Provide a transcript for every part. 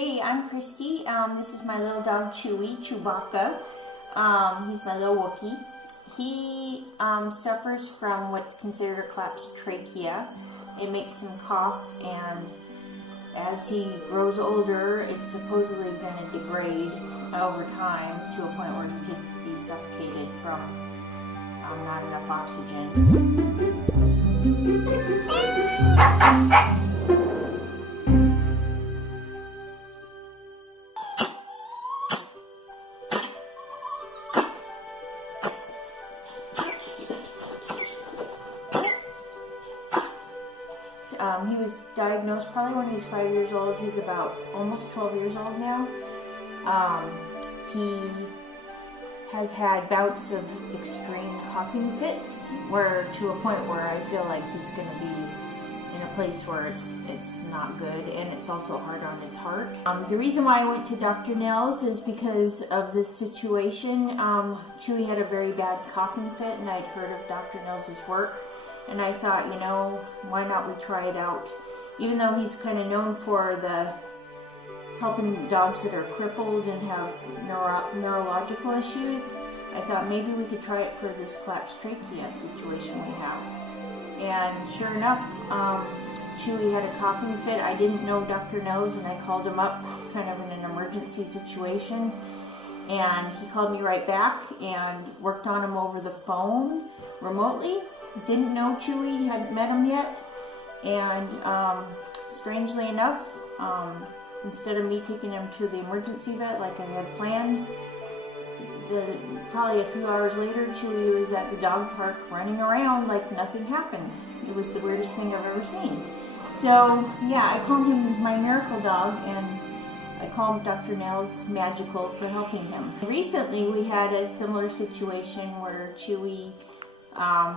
Hey, I'm Christy. This is my little dog Chewy, Chewbacca. He's my little Wookiee. He suffers from what's considered a collapsed trachea. It makes him cough, and as he grows older, it's supposedly going to degrade over time to a point where he could be suffocated from not enough oxygen. He was diagnosed probably when he was 5 years old. He's about almost 12 years old now. He has had bouts of extreme coughing fits, where to a point where I feel like he's going to be in a place where it's not good, and it's also hard on his heart. The reason why I went to Dr. Nels is because of this situation. Chewy had a very bad coughing fit, and I'd heard of Dr. Nels' work. And I thought, you know, why not we try it out? Even though he's kind of known for the helping dogs that are crippled and have neurological issues, I thought maybe we could try it for this collapsed trachea situation we have. And sure enough, Chewy had a coughing fit. I didn't know Dr. Nels, and I called him up kind of in an emergency situation. And he called me right back and worked on him over the phone remotely. Didn't know Chewy, hadn't met him yet, and strangely enough, instead of me taking him to the emergency vet like I had planned, probably a few hours later, Chewy was at the dog park running around like nothing happened. It was the weirdest thing I've ever seen. So yeah, I call him my miracle dog, and I call him Dr. Nels Magical for helping him. Recently we had a similar situation where Chewy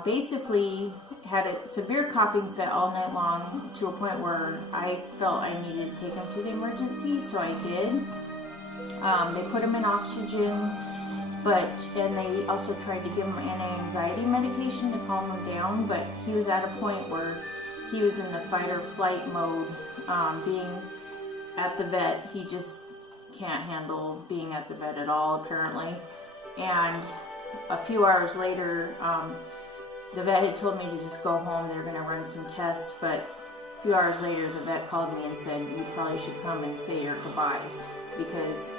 basically had a severe coughing fit all night long, to a point where I felt I needed to take him to the emergency, so I did. They put him in oxygen, and they also tried to give him anti-anxiety medication to calm him down, but he was at a point where he was in the fight or flight mode. Being at the vet, he just can't handle being at the vet at all, apparently. And a few hours later, the vet had told me to just go home. They were going to run some tests, but a few hours later, the vet called me and said, "You probably should come and say your goodbyes, because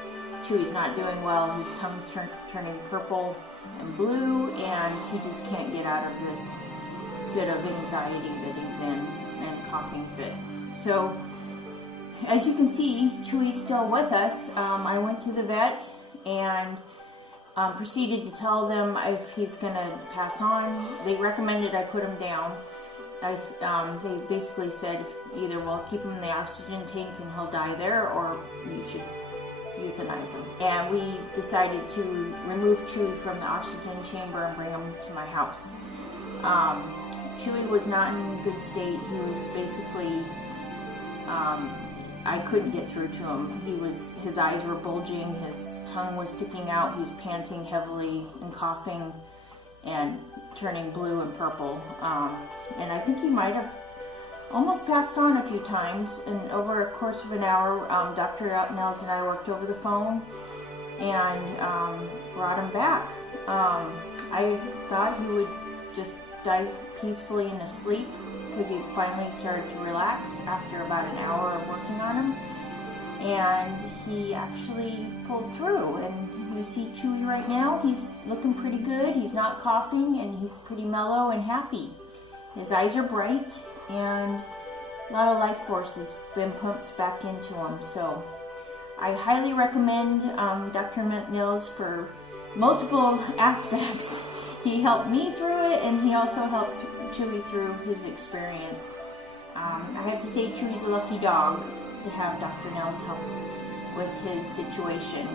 Chewy's not doing well. His tongue's turning purple and blue, and he just can't get out of this fit of anxiety that he's in, and coughing fit." So, as you can see, Chewy's still with us. I went to the vet and proceeded to tell them if he's going to pass on. They recommended I put him down. They basically said either we'll keep him in the oxygen tank and he'll die there, or you should euthanize him. And we decided to remove Chewy from the oxygen chamber and bring him to my house. Chewy was not in good state. He was basically, I couldn't get through to him. His eyes were bulging, his tongue was sticking out, he was panting heavily and coughing and turning blue and purple. And I think he might have almost passed on a few times. And over a course of an hour, Dr. Nels and I worked over the phone and brought him back. I thought he would just die peacefully in his sleep, because he finally started to relax after about an hour of working on him, and he actually pulled through. And you see Chewy right now, he's looking pretty good. He's not coughing, and he's pretty mellow and happy. His eyes are bright, and a lot of life force has been pumped back into him. So I highly recommend Dr. Nels for multiple aspects. He helped me through it, and he also helped Chewy through his experience. I have to say, Chewy's a lucky dog to have Dr. Nels help with his situation.